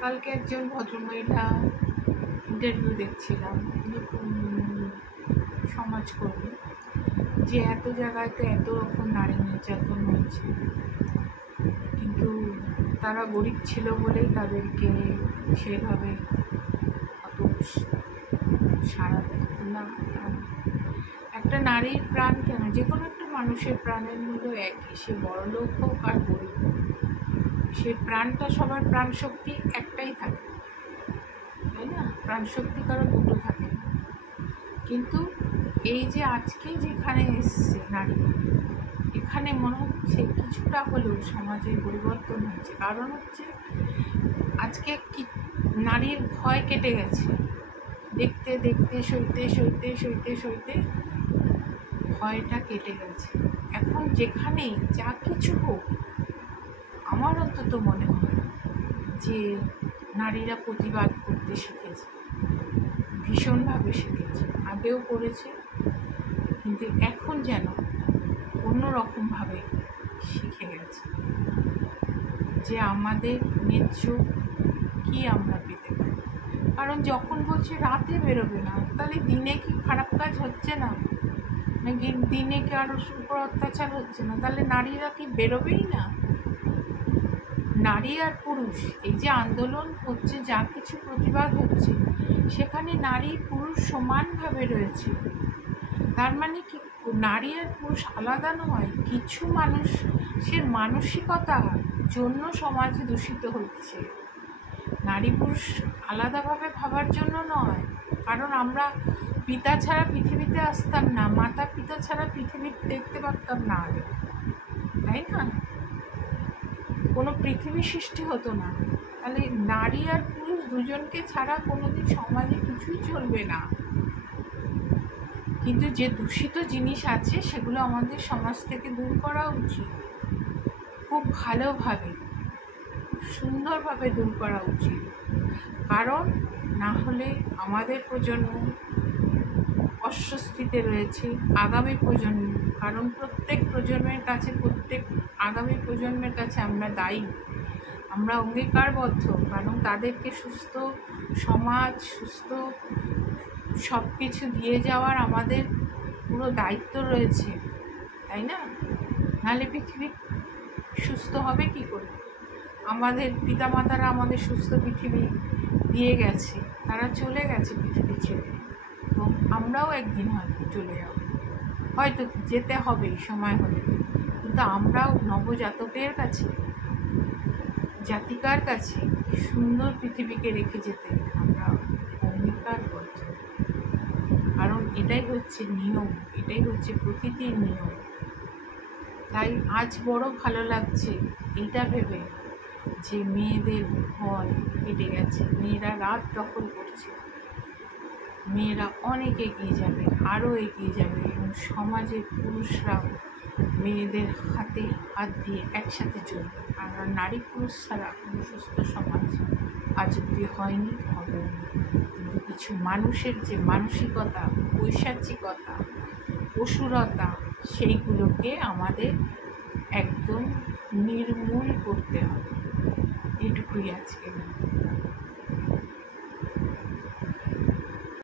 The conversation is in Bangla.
কালকে একজন ভদ্রমহিলা ইন্টারভিউ দেখছিলাম, সমাজকর্মী, যে এত জায়গায় তো এত রকম নারী নির্যাতন হয়েছে, কিন্তু তারা গরিব ছিল বলেই তাদেরকে সেভাবে অত সাড়া দেয় না। একটা নারীর প্রাণ কেন, যে কোনো একটা মানুষের প্রাণের মূল্য একই, সে বড়লোক হোক আর গরিব হোক, সে প্রাণটা, সবার প্রাণ শক্তি একটাই থাকে, তাই না? প্রাণ শক্তি কারো দুটো থাকে। কিন্তু এই যে আজকে যেখানে এসছে নারী, এখানে মনে হচ্ছে কিছুটা হলেও সমাজের পরিবর্তন হয়েছে। কারণ হচ্ছে আজকে নারীর ভয় কেটে গেছে, দেখতে দেখতে সইতে সইতে সইতে সইতে ভয়টা কেটে গেছে। এখন যেখানেই যা কিছু হোক, আমার অন্তত মনে হয় যে নারীরা প্রতিবাদ করতে শিখেছে, ভীষণভাবে শিখেছে, আগেও করেছে, কিন্তু এখন যেন অন্যরকমভাবে শিখে গেছে যে আমাদের ন্যায্য কি আমরা পেতে পারি। কারণ যখন বলছে রাতে বেরোবে না, তাহলে দিনে কি খারাপ কাজ হচ্ছে না, নাকি দিনে কি আরো উপর অত্যাচার হচ্ছে না? তাহলে নারীরা কি বেরোবেই না? নারী আর পুরুষ এই যে আন্দোলন হচ্ছে, যা কিছু প্রতিবাদ হচ্ছে, সেখানে নারী পুরুষ সমানভাবে রয়েছে। তার মানে কি নারী আর পুরুষ আলাদা নয়। কিছু মানুষের মানসিকতার জন্য সমাজ দূষিত হচ্ছে, নারী পুরুষ আলাদাভাবে ভাবার জন্য নয়। কারণ আমরা পিতা ছাড়া পৃথিবীতে আসতাম না, মাতা পিতা ছাড়া পৃথিবী দেখতে পারতাম না আগে, তাই না? কোনো পৃথিবী সৃষ্টি হতো না। তাহলে নারী আর পুরুষ দুজনকে ছাড়া কোনোদিন সমাজে কিছুই চলবে না। কিন্তু যে দূষিত জিনিস আছে সেগুলো আমাদের সমাজ থেকে দূর করা উচিত, খুব ভালোভাবে, সুন্দরভাবে দূর করা উচিত। কারণ না হলে আমাদের প্রজন্ম অস্বস্তিতে রয়েছে, আগামী প্রজন্ম। কারণ প্রত্যেক প্রজন্মের কাছে, আগামী প্রজন্মের কাছে আমরা দায়ী, আমরা অঙ্গীকারবদ্ধ। কারণ তাদেরকে সুস্থ সমাজ, সুস্থ সব কিছু দিয়ে যাওয়ার আমাদের পুরো দায়িত্ব রয়েছে, তাই না? নাহলে পৃথিবী সুস্থ হবে কি করে? আমাদের পিতামাতারা আমাদের সুস্থ পৃথিবী দিয়ে গেছে, তারা চলে গেছে পৃথিবী ছেড়ে, এবং আমরাও একদিন হয়তো চলে যাব, হয়তো যেতে হবে সময় হলে। কিন্তু আমরাও নবজাতকের কাছে, জাতিকার কাছে সুন্দর পৃথিবীকে রেখে যেতে আমরা অঙ্গীকারবদ্ধ। কারণ এটাই হচ্ছে নিয়ম, এটাই হচ্ছে প্রকৃতির নিয়ম। তাই আজ বড় ভালো লাগছে এইটা ভেবে যে মেয়েদের ভয় কেটে গেছে, মেয়েরা রাত দখল করছে, মেয়েরা অনেক এগিয়ে যাবে, আরও এগিয়ে যাবে, এবং সমাজের পুরুষরাও মেয়েদের হাতে হাত দিয়ে একসাথে চলবে। আর নারী পুরুষ ছাড়া কোনো সুস্থ সমাজ আজ অব্দি হয়নি, হবে না। কিন্তু কিছু মানুষের যে মানসিকতা, পৈশাচিকতা, অসুরতা, সেইগুলোকে আমাদের একদম নির্মূল করতে হবে। এটুকুই আজকে।